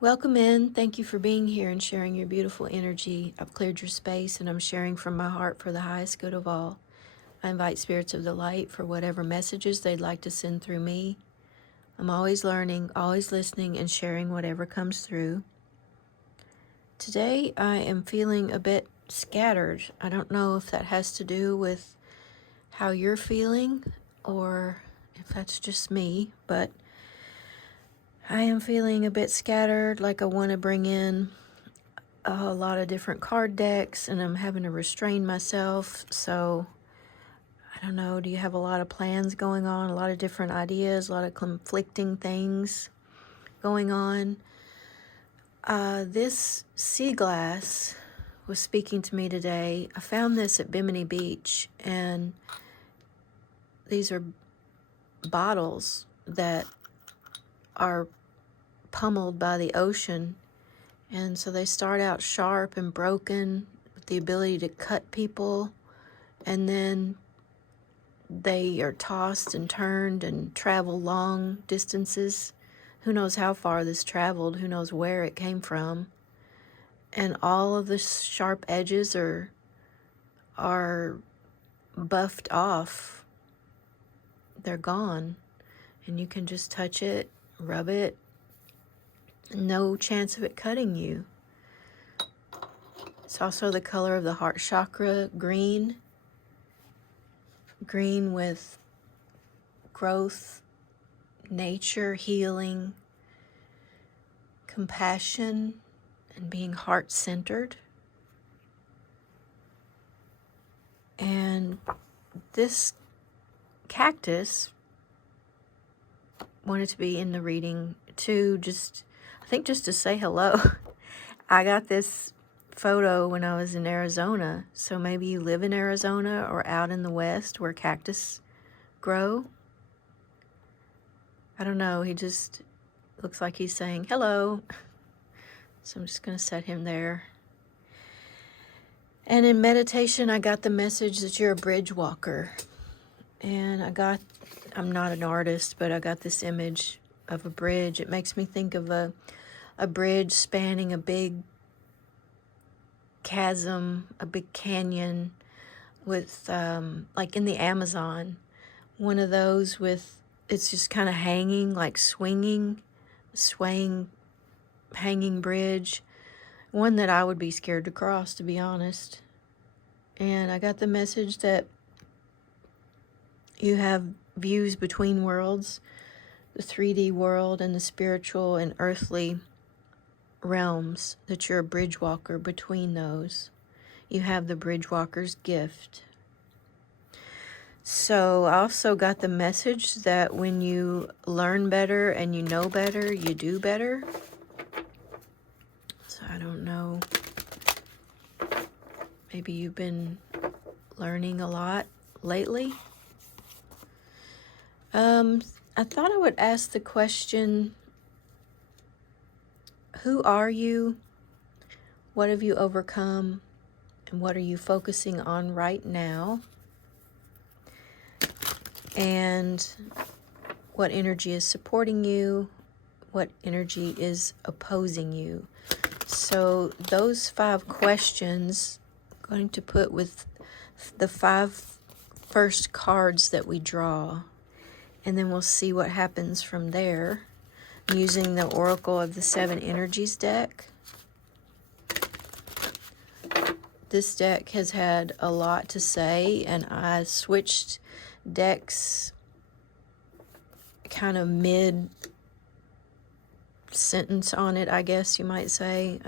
Welcome in. Thank you for being here and sharing your beautiful energy. I've cleared your space and I'm sharing from my heart for the highest good of all. I invite spirits of the light for whatever messages they'd like to send through me. I'm always learning, always listening, and sharing whatever comes through. Today I am feeling a bit scattered. I don't know if that has to do with how you're feeling or if that's just me, but I am feeling a bit scattered, like I want to bring in a lot of different card decks and I'm having to restrain myself. So I don't know, do you have a lot of plans going on, a lot of different ideas, a lot of conflicting things going on? This sea glass was speaking to me today. I found this at Bimini Beach, and these are bottles that are pummeled by the ocean. And so they start out sharp and broken with the ability to cut people, and then they are tossed and turned and travel long distances. Who knows how far this traveled, who knows where it came from. And all of the sharp edges are buffed off. They're gone. And you can just touch it, rub it. No chance of it cutting you. It's also the color of the heart chakra, green. Green with growth, nature, healing, compassion, and being heart-centered. And this cactus wanted to be in the reading too, I think just to say hello. I got this photo when I was in Arizona, so maybe you live in Arizona or out in the West where cactus grow. I don't know, he just looks like he's saying hello. So I'm just going to set him there. And in meditation, I got the message that you're a bridge walker. And I'm not an artist, but I got this image of a bridge. It makes me think of a bridge spanning a big chasm, a big canyon with, like in the Amazon, one of those with, it's just kind of hanging, like swaying, hanging bridge. One that I would be scared to cross, to be honest. And I got the message that you have views between worlds, the 3D world and the spiritual and earthly realms, that you're a bridge walker between those. You have the bridge walker's gift. So I also got the message that when you learn better and you know better, you do better. So I don't know. Maybe you've been learning a lot lately. I thought I would ask the question, who are you? What have you overcome? And what are you focusing on right now? And what energy is supporting you? What energy is opposing you? So those 5 questions I'm going to put with the 5 first cards that we draw. And then we'll see what happens from there. I'm using the Oracle of the 7 Energies deck. This deck has had a lot to say, and I switched decks kind of mid-sentence on it, I guess you might say.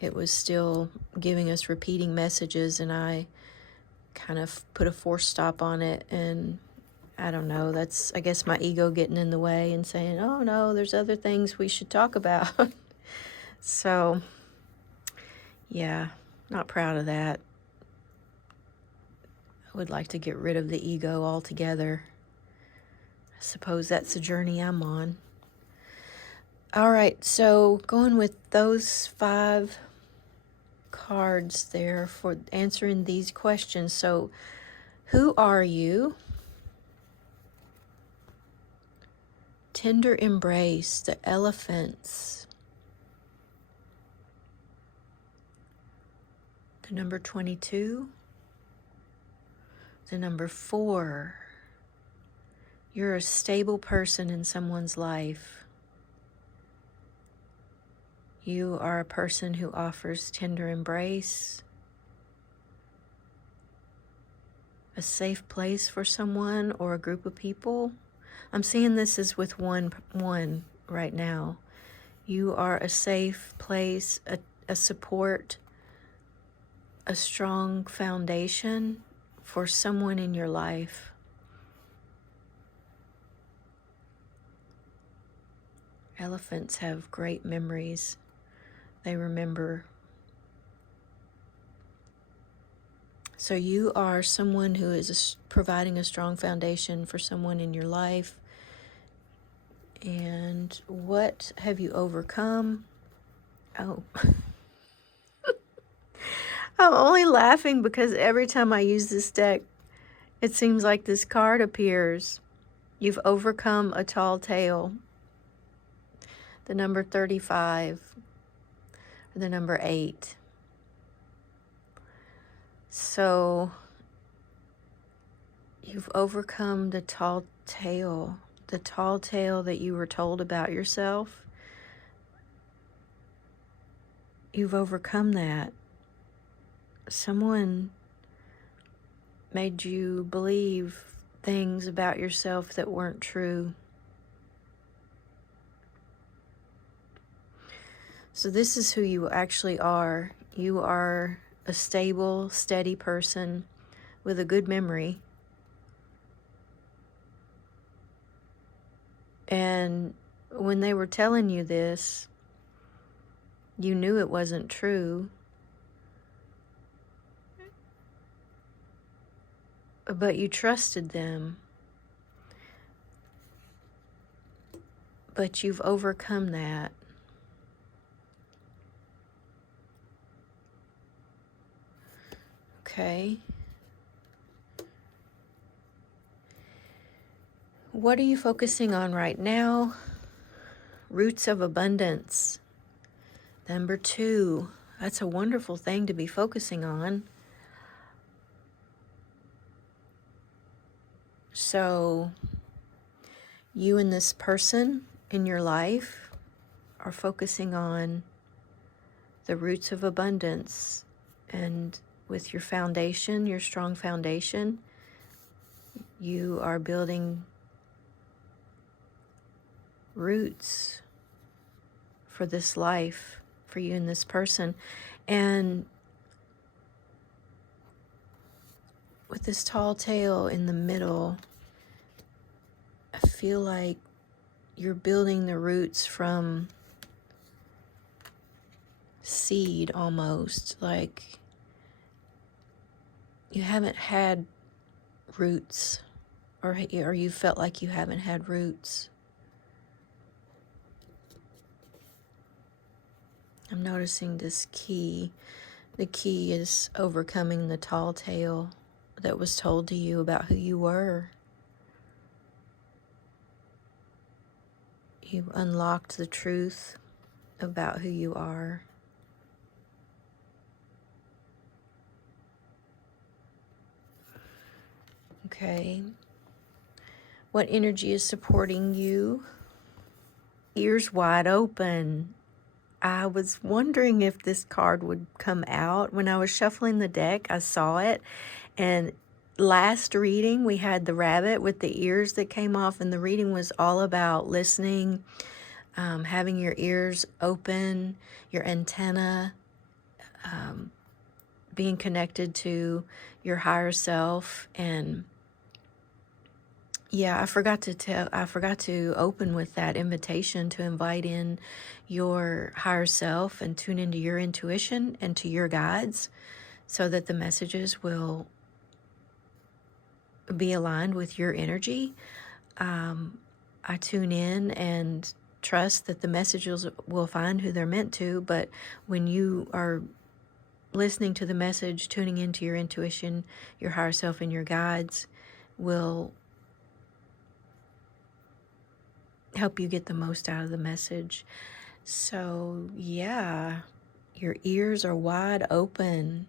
It was still giving us repeating messages, and I kind of put a force stop on it, and I don't know, that's, I guess, my ego getting in the way and saying, oh no, there's other things we should talk about. So, yeah, not proud of that. I would like to get rid of the ego altogether. I suppose that's the journey I'm on. All right, so going with those 5 cards there for answering these questions. So, who are you? Tender embrace, the elephants. the number 22, the number 4. You're a stable person in someone's life. You are a person who offers tender embrace, a safe place for someone or a group of people. I'm seeing this as with one right now. You are a safe place, a support, a strong foundation for someone in your life. Elephants have great memories. They remember. So you are someone who is providing a strong foundation for someone in your life. And what have you overcome? Oh, I'm only laughing because every time I use this deck, it seems like this card appears. You've overcome a tall tale. The number 35, or the number 8. So you've overcome the tall tale that you were told about yourself. You've overcome that. Someone made you believe things about yourself that weren't true. So this is who you actually are. You are a stable, steady person with a good memory. And when they were telling you this, you knew it wasn't true. But you trusted them. But you've overcome that. Okay. What are you focusing on right now? Roots of abundance. Number 2. That's a wonderful thing to be focusing on. So, you and this person in your life are focusing on the roots of abundance. And with your foundation, your strong foundation, you are building roots for this life, for you and this person. And with this tall tale in the middle, I feel like you're building the roots from seed almost. Like you haven't had roots, or you felt like you haven't had roots. I'm noticing this key. The key is overcoming the tall tale that was told to you about who you were. You've unlocked the truth about who you are. Okay. What energy is supporting you? Ears wide open. I was wondering if this card would come out. When I was shuffling the deck, I saw it. And last reading, we had the rabbit with the ears that came off, and the reading was all about listening, having your ears open, your antenna, being connected to your higher self. And yeah, I forgot to open with that invitation to invite in your higher self and tune into your intuition and to your guides so that the messages will be aligned with your energy. I tune in and trust that the messages will find who they're meant to, but when you are listening to the message, tuning into your intuition, your higher self and your guides will help you get the most out of the message. So yeah, your ears are wide open.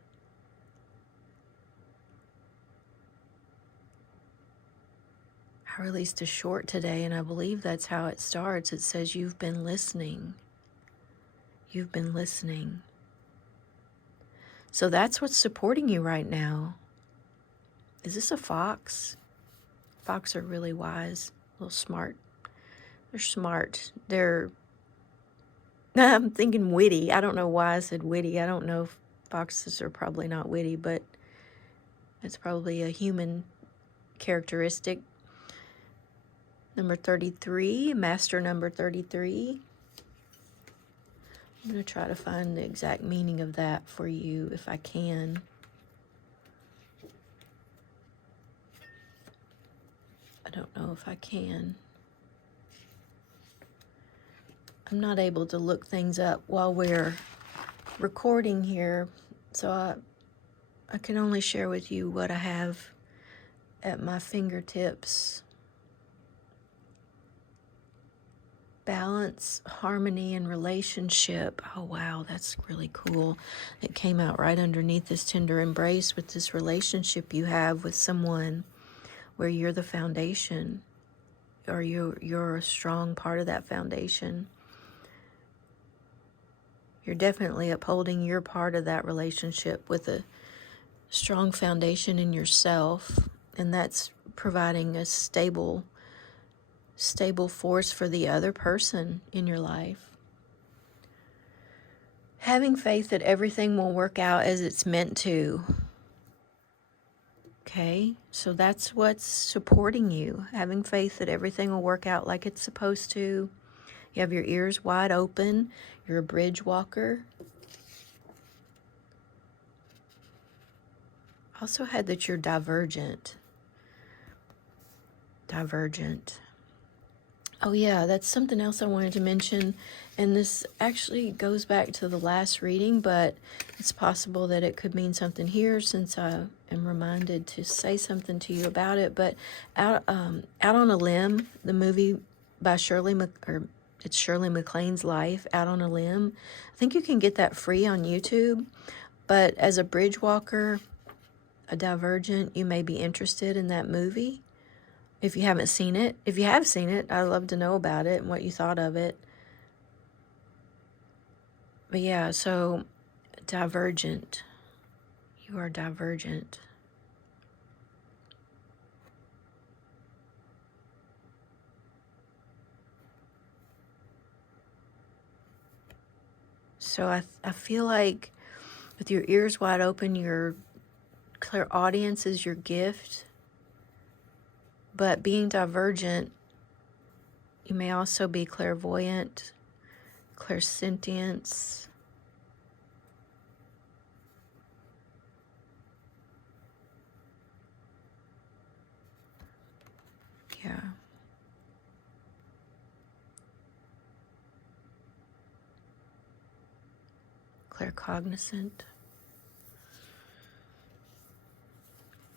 I released a short today, and I believe that's how it starts. It says, you've been listening. You've been listening. So that's what's supporting you right now. Is this a fox? Fox are really wise, a little smart. They're smart. I'm thinking witty. I don't know why I said witty. I don't know if foxes are probably not witty, but it's probably a human characteristic. Number 33, master number 33. I'm going to try to find the exact meaning of that for you if I can. I don't know if I can. I'm not able to look things up while we're recording here, so I can only share with you what I have at my fingertips. Balance, harmony, and relationship. Oh, wow, that's really cool. It came out right underneath this tender embrace with this relationship you have with someone where you're the foundation, or you're a strong part of that foundation. You're definitely upholding your part of that relationship with a strong foundation in yourself, and that's providing a stable force for the other person in your life. Having faith that everything will work out as it's meant to. Okay, so that's what's supporting you. Having faith that everything will work out like it's supposed to. You have your ears wide open. You're a bridge walker. Also had that you're divergent. Divergent. Oh yeah, that's something else I wanted to mention, and this actually goes back to the last reading, but it's possible that it could mean something here since I am reminded to say something to you about it. But Out on a Limb, the movie by Shirley MacLaine's life, Out on a Limb. I think you can get that free on YouTube, but as a bridge walker, a divergent, you may be interested in that movie. If you haven't seen it, if you have seen it, I'd love to know about it and what you thought of it. But yeah, so divergent. You are divergent. So I feel like with your ears wide open, your clairaudience is your gift. But being divergent, you may also be clairvoyant, clairsentience. Yeah. Claircognizant.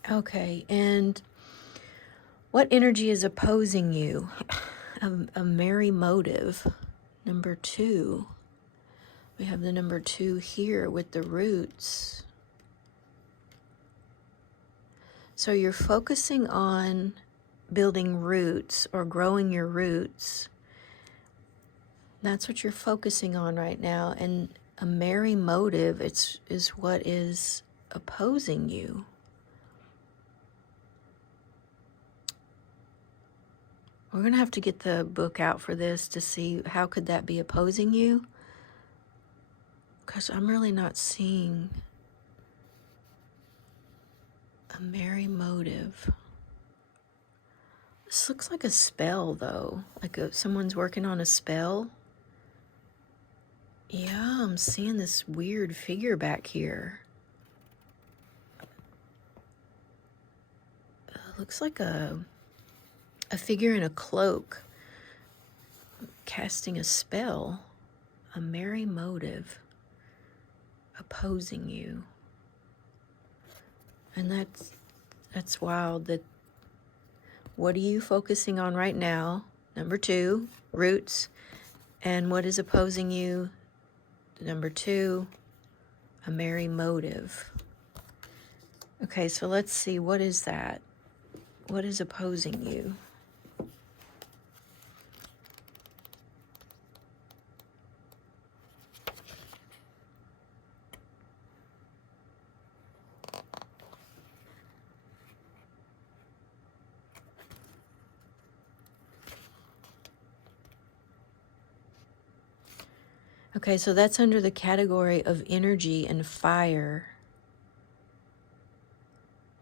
Okay, and what energy is opposing you? A merry motive. Number 2. We have the number 2 here with the roots. So you're focusing on building roots or growing your roots. That's what you're focusing on right now. And a merry motive is what is opposing you. We're going to have to get the book out for this to see how could that be opposing you. Because I'm really not seeing a merry motive. This looks like a spell, though. Like someone's working on a spell. Yeah, I'm seeing this weird figure back here. Looks like a figure in a cloak casting a spell. A merry motive opposing you. And that's wild. That what are you focusing on right now? Number 2, roots. And what is opposing you? Number 2, a merry motive. Okay, so let's see, what is that? What is opposing you? Okay, so that's under the category of energy and fire.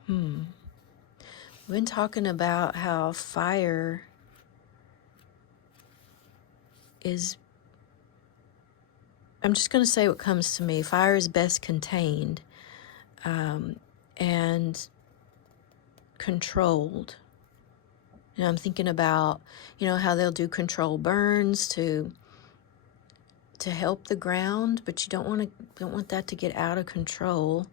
We've been talking about how fire is, I'm just going to say what comes to me. Fire is best contained and controlled. You know, I'm thinking about, you know, how they'll do control burns to help the ground, but you don't want that to get out of control.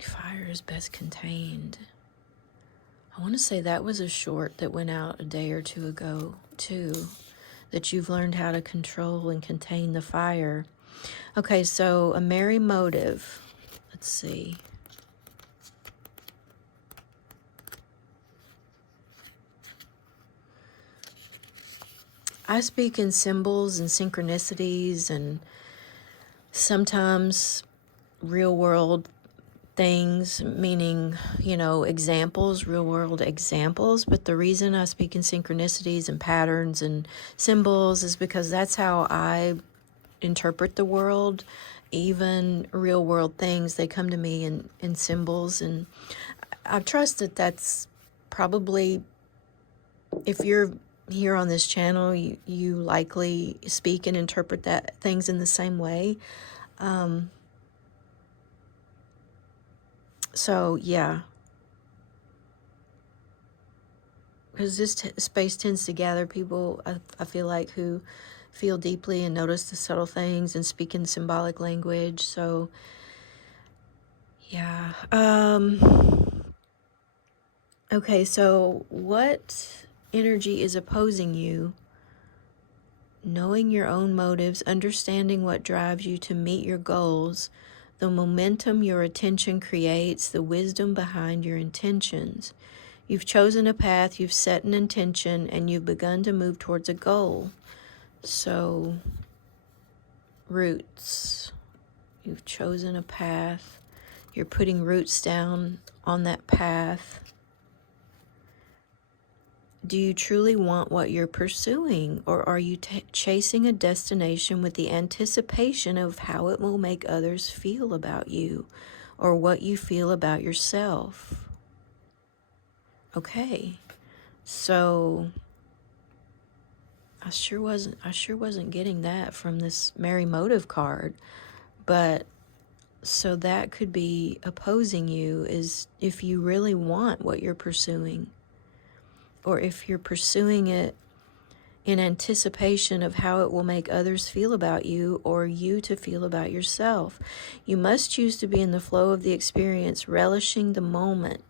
Fire is best contained. I want to say that was a short that went out a day or two ago, too, that you've learned how to control and contain the fire. Okay, so a merry motive. Let's see. I speak in symbols and synchronicities and sometimes real world things, meaning, you know, examples, real world examples. But the reason I speak in synchronicities and patterns and symbols is because that's how I interpret the world. Even real world things, they come to me in symbols. And I trust that that's probably, if you're here on this channel, you likely speak and interpret that things in the same way. So yeah, because this space tends to gather people, I feel like, who feel deeply and notice the subtle things and speak in symbolic language. So yeah. Okay, so what energy is opposing you? Knowing your own motives, understanding what drives you to meet your goals, the momentum your attention creates, the wisdom behind your intentions. You've chosen a path, you've set an intention, and you've begun to move towards a goal. So, roots. You've chosen a path. You're putting roots down on that path. Do you truly want what you're pursuing, or are you chasing a destination with the anticipation of how it will make others feel about you, or what you feel about yourself? Okay, so I sure wasn't getting that from this Merry Motive card, but so that could be opposing you, is if you really want what you're pursuing, or if you're pursuing it in anticipation of how it will make others feel about you, or you to feel about yourself. You must choose to be in the flow of the experience, relishing the moment.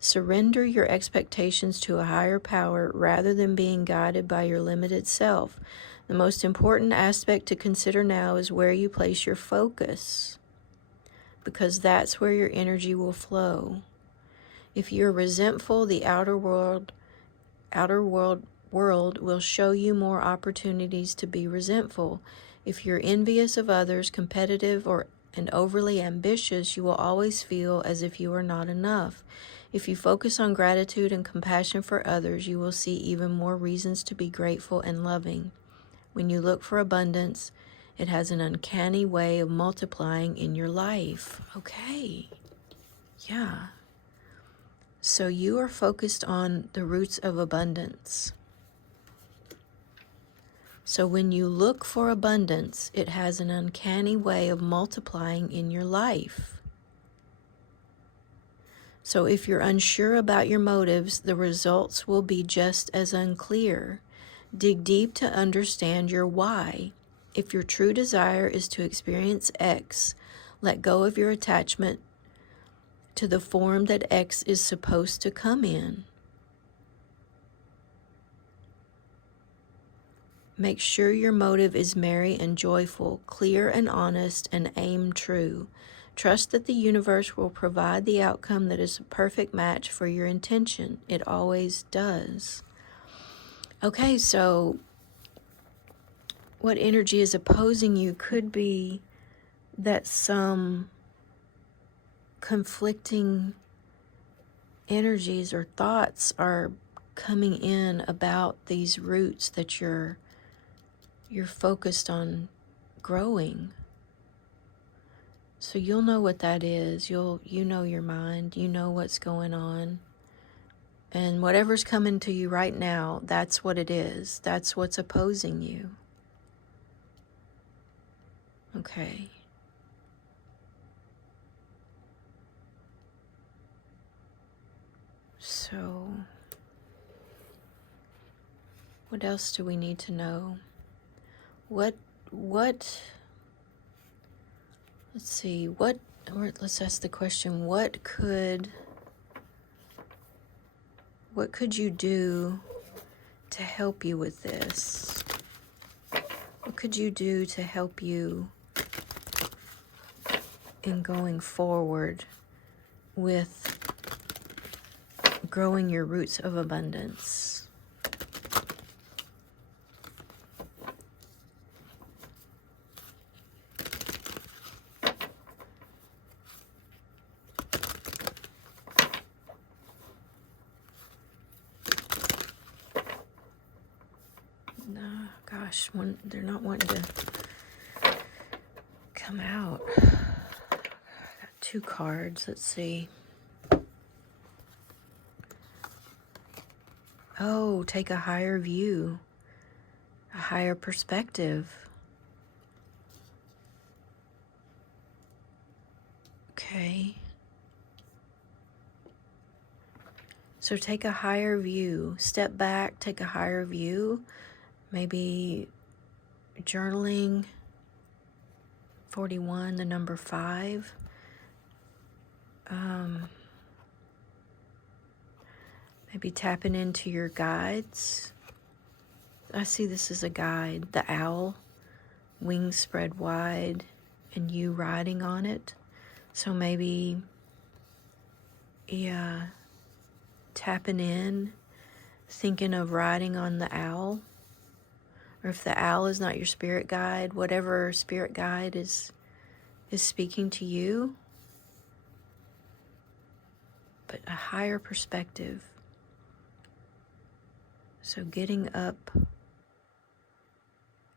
Surrender your expectations to a higher power rather than being guided by your limited self. The most important aspect to consider now is where you place your focus, because that's where your energy will flow. If you're resentful, the outer world will show you more opportunities to be resentful. If you're envious of others, competitive, and overly ambitious, you will always feel as if you are not enough. If you focus on gratitude and compassion for others, you will see even more reasons to be grateful and loving. When you look for abundance, it has an uncanny way of multiplying in your life. Okay. Yeah. So you are focused on the roots of abundance. So when you look for abundance, it has an uncanny way of multiplying in your life. So if you're unsure about your motives, the results will be just as unclear. Dig deep to understand your why. If your true desire is to experience X, let go of your attachment to the form that X is supposed to come in. Make sure your motive is merry and joyful, clear and honest, and aim true. Trust that the universe will provide the outcome that is a perfect match for your intention. It always does. Okay, so what energy is opposing you could be that some conflicting energies or thoughts are coming in about these roots that you're focused on growing. So you'll know what that is. You know your mind, you know what's going on. And whatever's coming to you right now, that's what it is. That's what's opposing you. Okay. So, what else do we need to know? Let's see, let's ask the question, what could you do to help you with this? What could you do to help you in going forward with growing your roots of abundance? No, gosh, they're not wanting to come out. I got 2 cards. Let's see. Oh, take a higher view, a higher perspective. Okay. So take a higher view. Step back, take a higher view. Maybe journaling. 41, the number 5. Maybe tapping into your guides. I see this as a guide. The owl, wings spread wide, and you riding on it. So maybe, yeah, tapping in, thinking of riding on the owl. Or if the owl is not your spirit guide, whatever spirit guide is speaking to you, but a higher perspective. So getting up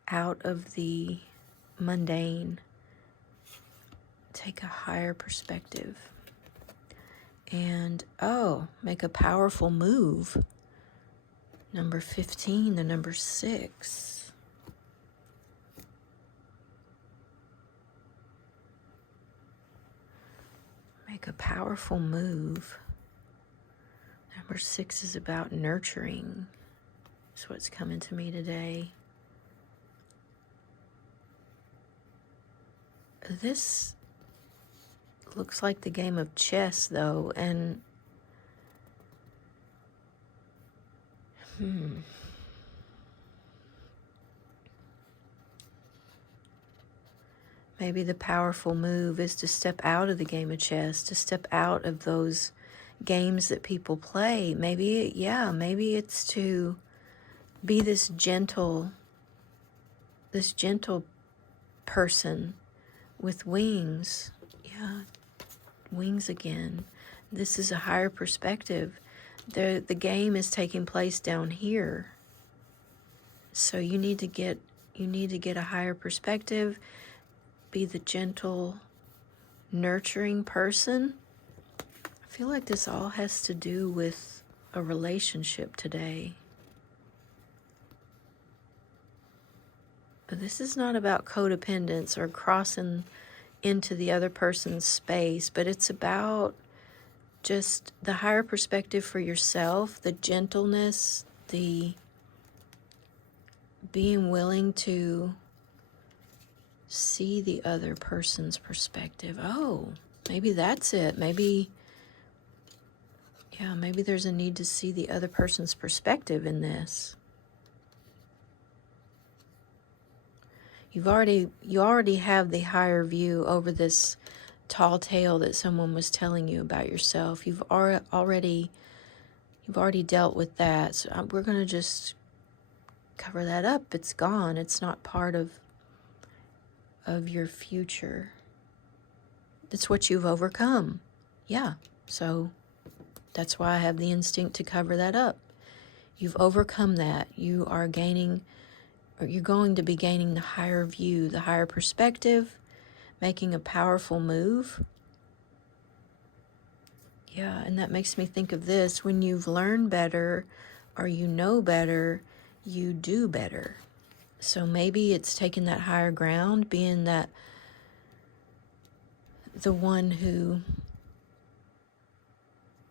out of the mundane, take a higher perspective. And, make a powerful move. Number 15, the number 6. Make a powerful move. Number 6 is about nurturing. That's what's coming to me today. This looks like the game of chess, though, and maybe the powerful move is to step out of the game of chess, to step out of those games that people play. Maybe it's to be this gentle person with wings. Yeah, wings again. This is a higher perspective. The game is taking place down here. So you need to get a higher perspective, be the gentle, nurturing person. I feel like this all has to do with a relationship today. But this is not about codependence or crossing into the other person's space, but it's about just the higher perspective for yourself, the gentleness, the being willing to see the other person's perspective. Oh, maybe that's it. Maybe there's a need to see the other person's perspective in this. You already have the higher view over this tall tale that someone was telling you about yourself. You've already dealt with that. So we're going to just cover that up. It's gone. It's not part of your future. It's what you've overcome. Yeah. So That's why I have the instinct to cover that up. You've overcome that. You are gaining, or you're going to be gaining the higher view, the higher perspective, making a powerful move. Yeah, and that makes me think of this. When you've learned better or you know better, you do better. So maybe it's taking that higher ground, being that the one who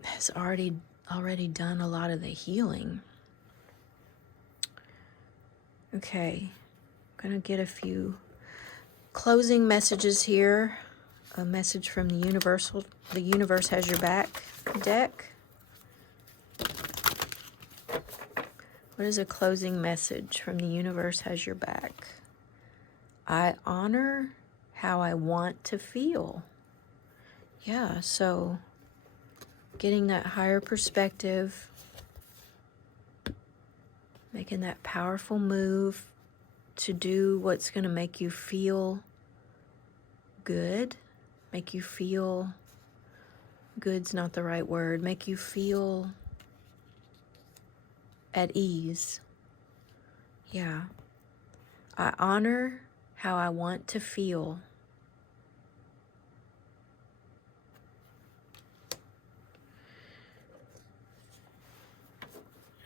has already done a lot of the healing. Okay, I'm going to get a few closing messages here. A message from the Universe Has Your Back deck. What is a closing message from the Universe Has Your Back? I honor how I want to feel. Yeah, so getting that higher perspective, making that powerful move to do what's going to make you feel good, make you feel, good's not the right word, make you feel at ease. Yeah. I honor how I want to feel.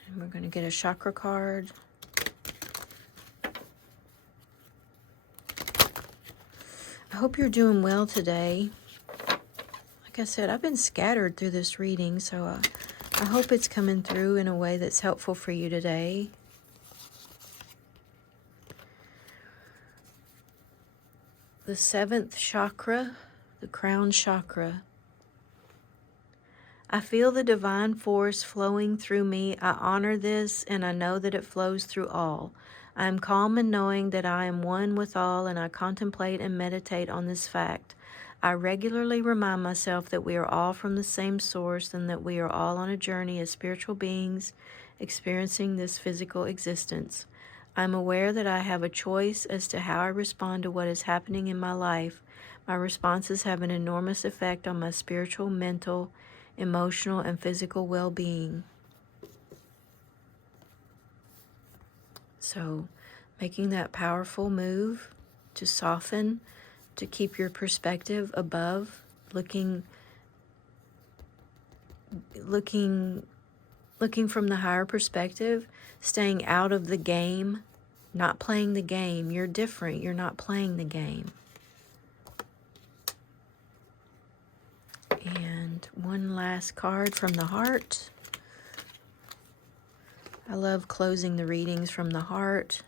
And we're going to get a chakra card. I hope you're doing well today. Like I said, I've been scattered through this reading, so I hope it's coming through in a way that's helpful for you today. The 7th chakra, the crown chakra. I feel the divine force flowing through me. I honor this, and I know that it flows through all. I am calm in knowing that I am one with all, and I contemplate and meditate on this fact. I regularly remind myself that we are all from the same source and that we are all on a journey as spiritual beings experiencing this physical existence. I am aware that I have a choice as to how I respond to what is happening in my life. My responses have an enormous effect on my spiritual, mental, emotional, and physical well-being. So, making that powerful move to soften, to keep your perspective above, looking from the higher perspective, staying out of the game, not playing the game. You're different. You're not playing the game. And one last card from the heart. I love closing the readings from the heart.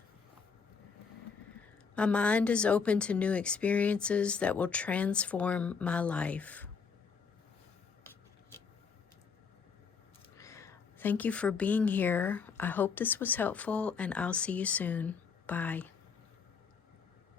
My mind is open to new experiences that will transform my life. Thank you for being here. I hope this was helpful, and I'll see you soon. Bye.